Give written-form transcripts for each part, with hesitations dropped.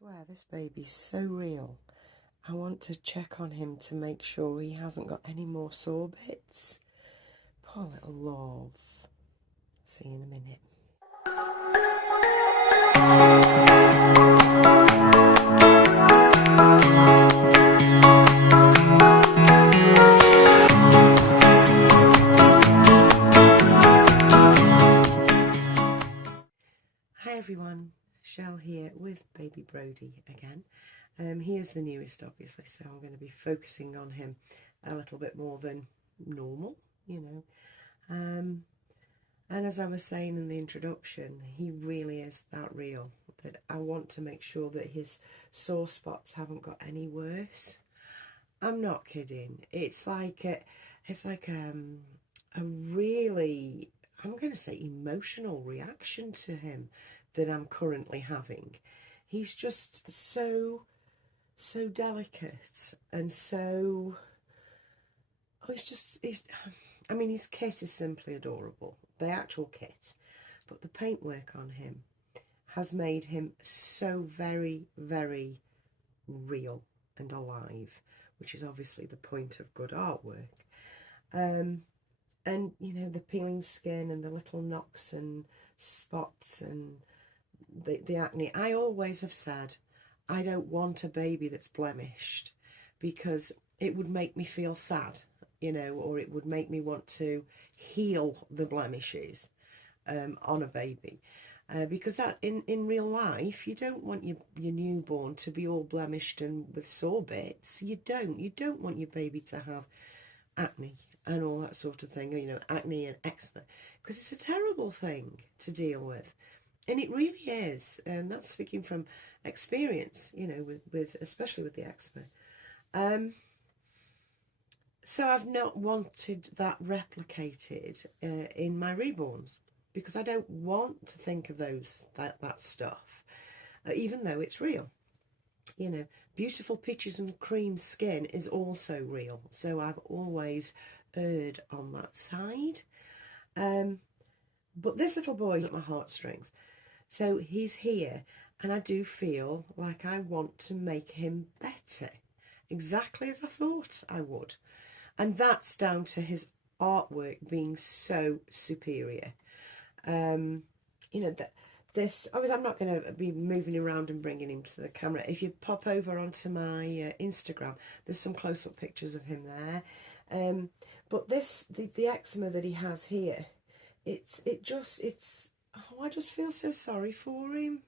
swear this baby's so real. I want to check on him to make sure he hasn't got any more sore bits. Poor little love. See you in a minute. Hi everyone, Shell here with baby Brody again. He is the newest obviously, so I'm going to be focusing on him a little bit more than normal, you know. And as I was saying in the introduction, he really is that real, that I want to make sure that his sore spots haven't got any worse. I'm not kidding. It's like a really, I'm going to say, emotional reaction to him that I'm currently having. He's just so delicate and so, I mean, his kit is simply adorable, the actual kit, but the paintwork on him has made him so very, very real and alive, which is obviously the point of good artwork. And you know, the peeling skin and the little knocks and spots and the acne. I always have said I don't want a baby that's blemished, because it would make me feel sad, you know, or it would make me want to heal the blemishes on a baby. Because that in real life, you don't want your newborn to be all blemished and with sore bits. You don't want your baby to have acne and all that sort of thing, you know, acne and eczema, because it's a terrible thing to deal with. And it really is, and that's speaking from experience, you know, with especially with the eczema. So I've not wanted that replicated in my reborns, because I don't want to think of that stuff, even though it's real. You know, beautiful peaches and cream skin is also real, so I've always erred on that side. But this little boy is at my heartstrings, so he's here, and I do feel like I want to make him better, exactly as I thought I would. And that's down to his artwork being so superior. You know, I'm not going to be moving around and bringing him to the camera. If you pop over onto my Instagram, there's some close-up pictures of him there. But the eczema that he has here, I just feel so sorry for him.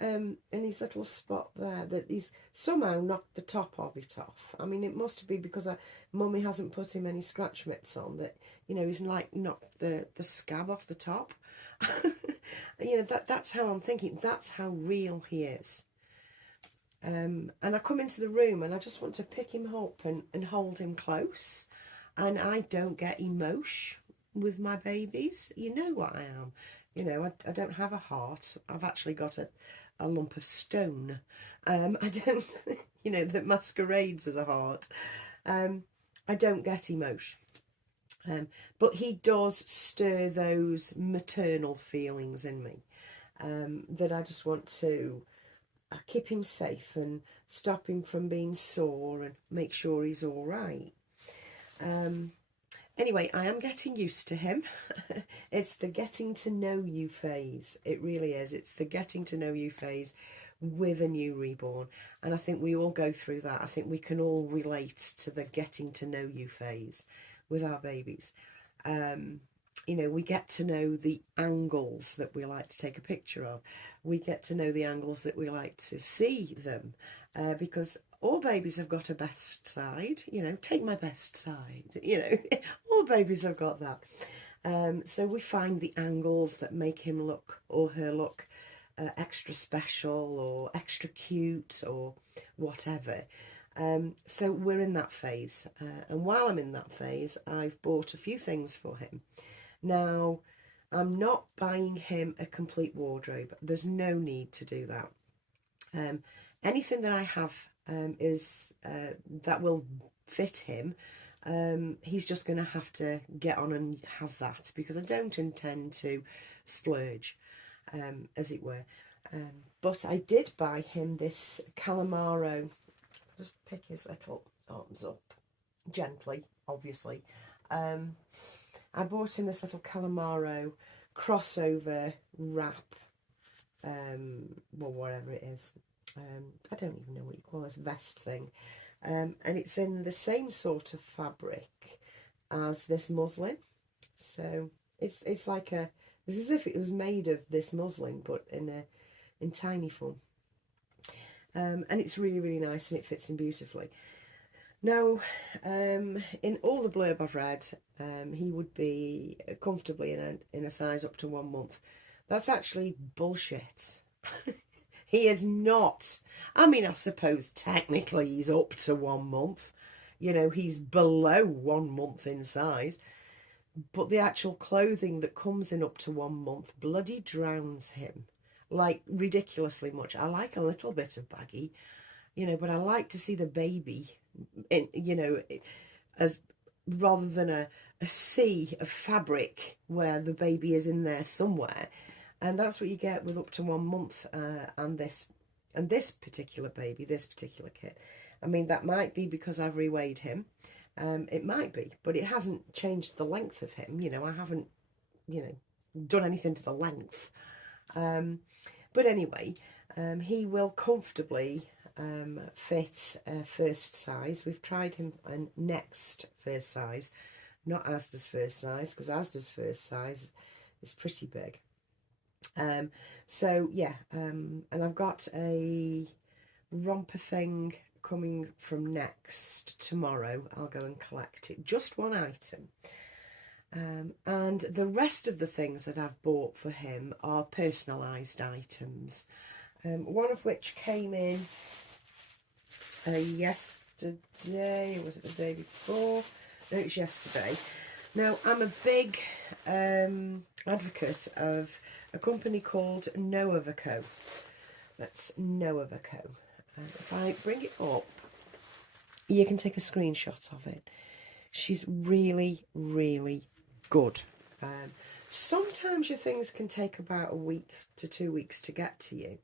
And his little spot there that he's somehow knocked the top of it off. I mean, it must be because Mummy hasn't put him any scratch mitts on, that, you know, he's like knocked the scab off the top. You know, that's how I'm thinking. That's how real he is. And I come into the room and I just want to pick him up and hold him close. And I don't get emotion with my babies. You know what I am. You know, I don't have a heart. I've actually got a lump of stone. I don't, you know, that masquerades as a heart. I don't get emotion. But he does stir those maternal feelings in me, that I just want to keep him safe and stop him from being sore and make sure he's all right. Anyway, I am getting used to him. It's the getting to know you phase. It really is. It's the getting to know you phase with a new reborn. And I think we all go through that. I think we can all relate to the getting to know you phase with our babies. You know, we get to know the angles that we like to take a picture of. We get to know the angles that we like to see them, because all babies have got a best side, you know, take my best side, you know, all babies have got that. So we find the angles that make him look or her look extra special or extra cute or whatever. So we're in that phase, and while I'm in that phase, I've bought a few things for him. Now, I'm not buying him a complete wardrobe. There's no need to do that. Anything that I have is that will fit him. He's just going to have to get on and have that, because I don't intend to splurge, as it were. But I did buy him this Calamaro. Just pick his little arms up gently, obviously. I bought him this little Calamaro crossover wrap, well, whatever it is. I don't even know what you call it, vest thing. And it's in the same sort of fabric as this muslin. So it's like it's as if it was made of this muslin, but in tiny form. And it's really, really nice, and it fits him beautifully. Now, in all the blurb I've read, he would be comfortably in a size up to 1 month. That's actually bullshit. He is not. I mean, I suppose technically he's up to 1 month. You know, he's below 1 month in size. But the actual clothing that comes in up to 1 month bloody drowns him. Like, ridiculously much. I like a little bit of baggy, you know, but I like to see the baby, in, you know, as rather than a sea of fabric where the baby is in there somewhere. And that's what you get with up to 1 month and this particular baby, this particular kit. I mean, that might be because I've reweighed him. It might be, but it hasn't changed the length of him. You know, I haven't, you know, done anything to the length. But anyway, he will comfortably fit first size. We've tried him on next first size, not Asda's first size, because Asda's first size is pretty big. So yeah, and I've got a romper thing coming from Next tomorrow. I'll go and collect it, just one item. And the rest of the things that I've bought for him are personalised items, one of which came in yesterday, or was it the day before? No, it was yesterday. Now, I'm a big advocate of a company called Noavaco. That's Noavaco. If I bring it up, you can take a screenshot of it. She's really, really good. Sometimes your things can take about a week to 2 weeks to get to you.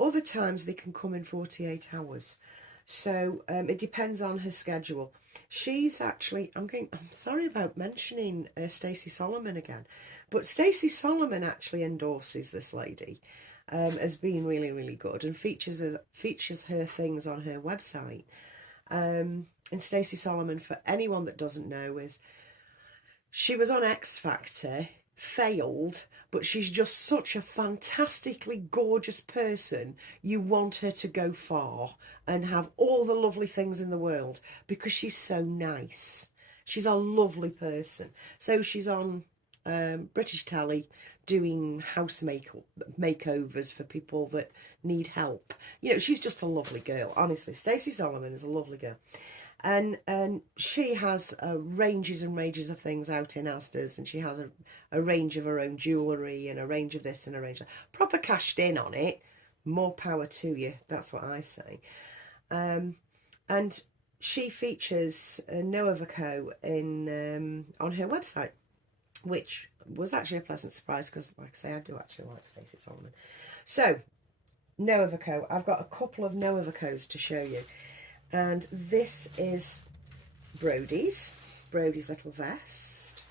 Other times they can come in 48 hours. So it depends on her schedule. She's actually, I'm sorry about mentioning Stacey Solomon again, but Stacey Solomon actually endorses this lady as being really, really good, and features her things on her website. And Stacey Solomon, for anyone that doesn't know, she was on X Factor, failed, but she's just such a fantastically gorgeous person. You want her to go far and have all the lovely things in the world because she's so nice. She's a lovely person. So she's on British telly doing house makeovers for people that need help. You know, she's just a lovely girl. Honestly, Stacey Solomon is a lovely girl. And she has ranges and ranges of things out in Asda's, and she has a range of her own jewellery and a range of this and a range of proper cashed in on it. More power to you, that's what I say. And she features Noavaco on her website, which was actually a pleasant surprise because, like I say, I do actually like Stacey Solomon. So, Noavaco, I've got a couple of Noavacos to show you. And this is Brody's little vest.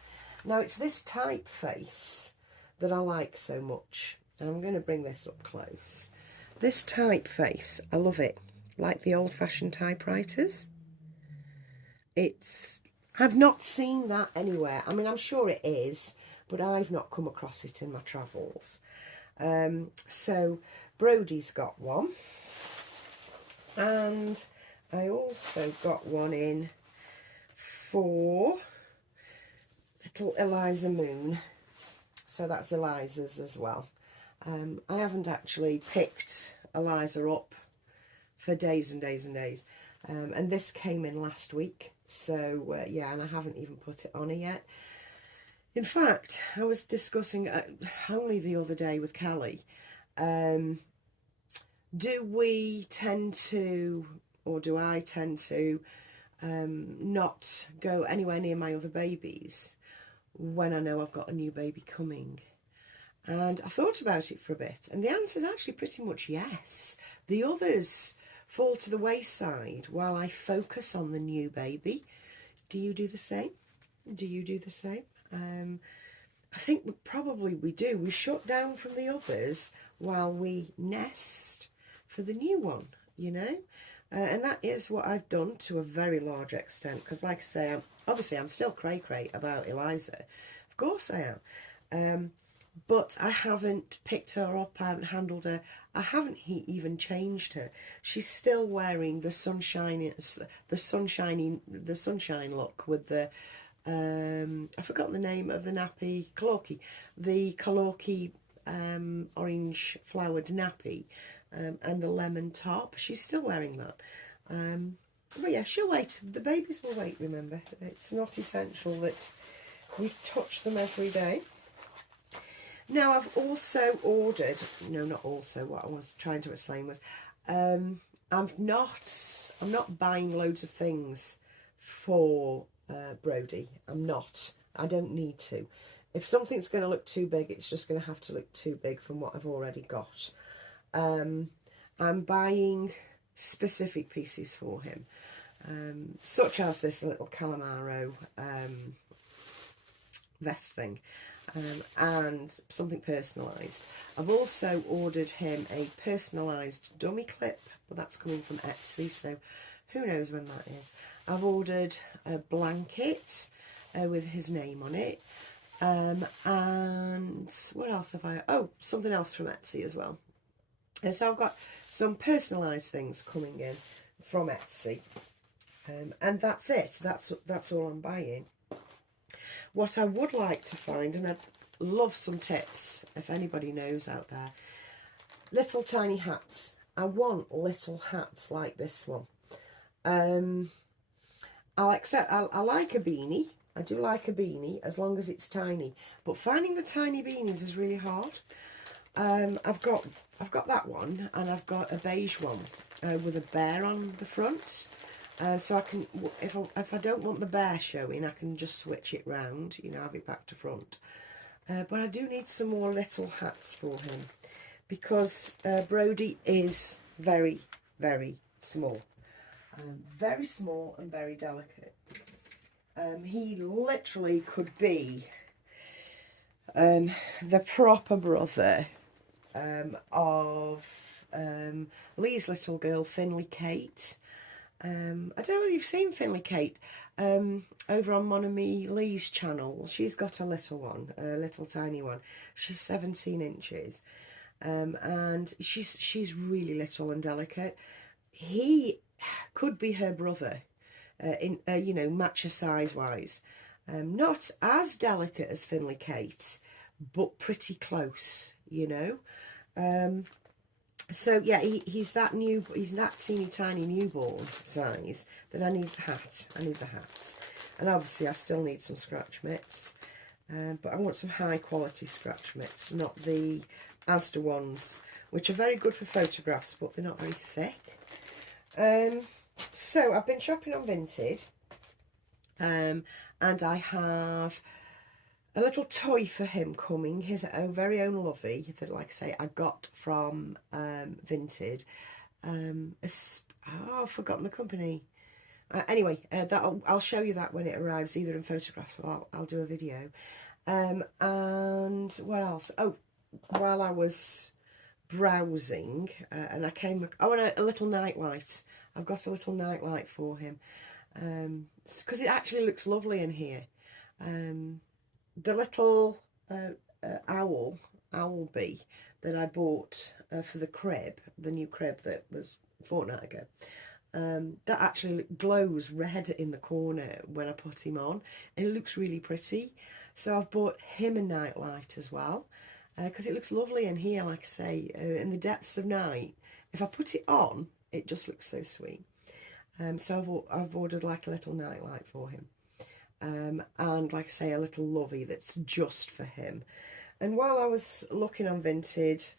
Now, it's this typeface that I like so much. And I'm going to bring this up close. This typeface, I love it. Like the old-fashioned typewriters. I've not seen that anywhere. I mean, I'm sure it is, but I've not come across it in my travels. So, Brody's got one. And I also got one in for little Eliza Moon. So that's Eliza's as well. I haven't actually picked Eliza up for days and days and days. And this came in last week. So, yeah, and I haven't even put it on her yet. In fact, I was discussing only the other day with Kelly. Do we tend to, or do I tend to, not go anywhere near my other babies when I know I've got a new baby coming? And I thought about it for a bit, and the answer is actually pretty much yes. The others fall to the wayside while I focus on the new baby. Do you do the same? Do you do the same? I think we do. We shut down from the others while we nest for the new one, you know? And that is what I've done to a very large extent, because like I say, obviously I'm still cray-cray about Eliza. Of course I am. But I haven't picked her up, I haven't handled her, I haven't even changed her. She's still wearing the sunshine look with the I've forgotten the name of the nappy, the Kalorki orange flowered nappy, and the lemon top. She's still wearing that. But yeah, she'll wait. The babies will wait, remember. It's not essential that we touch them every day. Now, I've also ordered, no, not also, what I was trying to explain was, I'm not buying loads of things for Brody. I don't need to. If something's going to look too big, it's just going to have to look too big from what I've already got. I'm buying specific pieces for him, such as this little Calamaro vest thing. And something personalised. I've also ordered him a personalised dummy clip, but that's coming from Etsy, so who knows when that is. I've ordered a blanket with his name on it, and what else have I? Oh, something else from Etsy as well. So I've got some personalised things coming in from Etsy, and that's it. That's all I'm buying. What I would like to find, and I'd love some tips if anybody knows out there, little tiny hats. I want little hats like this one. I like a beanie. I do like a beanie as long as it's tiny. But finding the tiny beanies is really hard. I've got that one, and I've got a beige one with a bear on the front. So I can, if I don't want the bear showing, I can just switch it round, you know, have it back to front. But I do need some more little hats for him, because Brody is very, very small. Very small and very delicate. He literally could be the proper brother of Lee's little girl, Finley Kate. I don't know if you've seen Finley Kate over on Mon Ami Lee's channel. She's got a little one, a little tiny one. She's 17 inches, and she's really little and delicate. He could be her brother, you know, matcher size wise. Not as delicate as Finley Kate, but pretty close, you know. So yeah, he's that teeny tiny newborn size that I need the hat. I need the hats, and obviously I still need some scratch mitts, but I want some high quality scratch mitts, not the Asda ones, which are very good for photographs, but they're not very thick. So I've been shopping on Vinted, and I have a little toy for him coming, his own very own lovey, that, like I say, I got from Vinted. I've forgotten the company. Anyway, I'll show you that when it arrives, either in photographs or I'll do a video. And what else? Oh, while I was browsing, and I came, and a little nightlight. I've got a little nightlight for him, because it actually looks lovely in here. The little owl bee that I bought for the crib, the new crib that was a fortnight ago, that actually glows red in the corner when I put him on. It looks really pretty. So I've bought him a nightlight as well, because it looks lovely in here, like I say, in the depths of night. If I put it on, it just looks so sweet. So I've ordered like a little nightlight for him. And like I say, a little lovey that's just for him. And while I was looking on Vinted,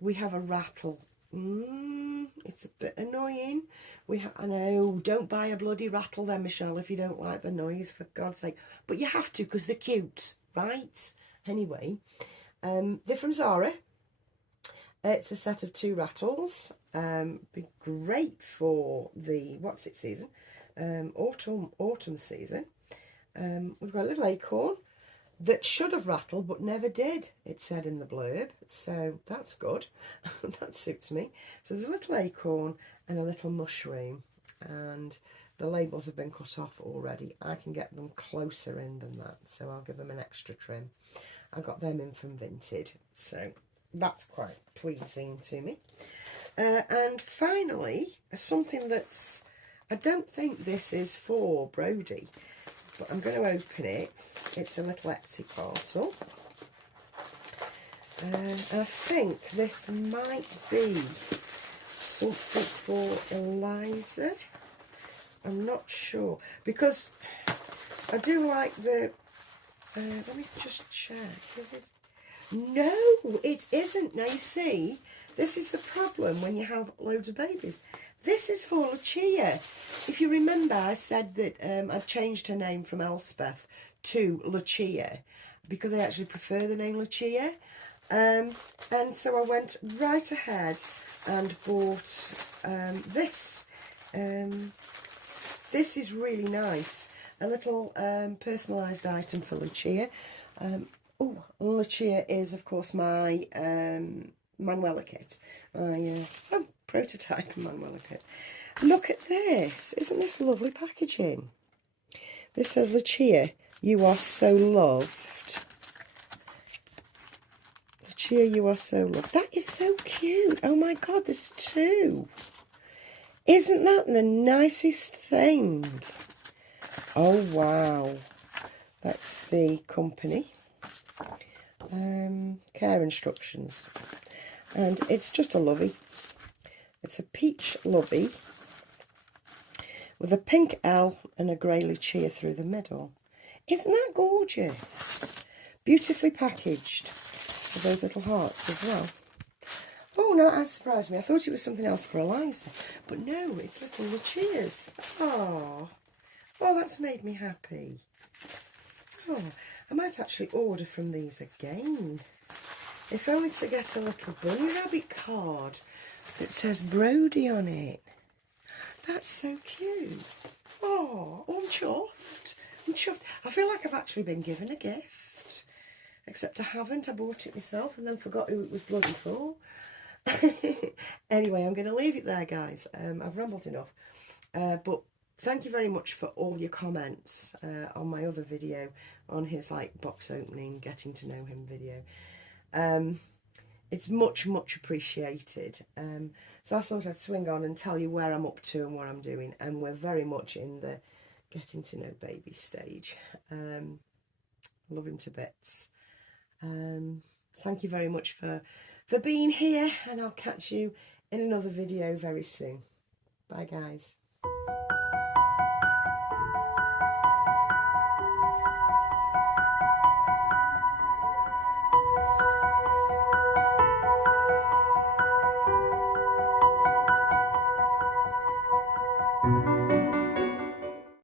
we have a rattle. It's a bit annoying. I know, don't buy a bloody rattle then, Michelle, if you don't like the noise, for God's sake. But you have to, because they're cute, right? Anyway, They're from Zara. It's a set of 2 rattles. Be great for the what's it season, autumn season. We've got a little acorn that should have rattled but never did, it said in the blurb, so that's good. That suits me. So there's a little acorn and a little mushroom, and the labels have been cut off already. I can get them closer in than that, so I'll give them an extra trim. I got them in from Vinted, so that's quite pleasing to me. And finally, something that's, I don't think this is for Brody, but I'm going to open it. It's a little Etsy parcel. And I think this might be something for Eliza. I'm not sure, because I do like the, let me just check, is it? No, it isn't. Now you see, this is the problem when you have loads of babies. This is for Lucia. If you remember, I said that I've changed her name from Elspeth to Lucia because I actually prefer the name Lucia. And so I went right ahead and bought this. This is really nice. A little personalised item for Lucia. Oh, Lucia is, of course, my Manuela kit. My prototype Manuela kit. Look at this. Isn't this lovely packaging? This says, Lucia, you are so loved. Lucia, you are so loved. That is so cute. Oh my God, there's 2. Isn't that the nicest thing? Oh, wow. That's the company. Care instructions. And it's just a lovey. It's a peach lovey with a pink L and a grey Lucia through the middle. Isn't that gorgeous? Beautifully packaged with those little hearts as well. Oh, no, that surprised me. I thought it was something else for Eliza, but no, it's little Lucias. Oh, that's made me happy. Oh, I might actually order from these again. If only to get a little bunny rabbit card that says Brody on it. That's so cute. Oh, I'm chuffed. I'm chuffed. I feel like I've actually been given a gift. Except I haven't. I bought it myself and then forgot who it was bloody for. Anyway, I'm going to leave it there, guys. I've rambled enough. But thank you very much for all your comments on my other video, on his box opening, getting to know him video. It's much appreciated. So I thought I'd swing on and tell you where I'm up to and what I'm doing. And we're very much in the getting to know baby stage. Love him to bits. Thank you very much for being here, and I'll catch you in another video very soon. Bye, guys.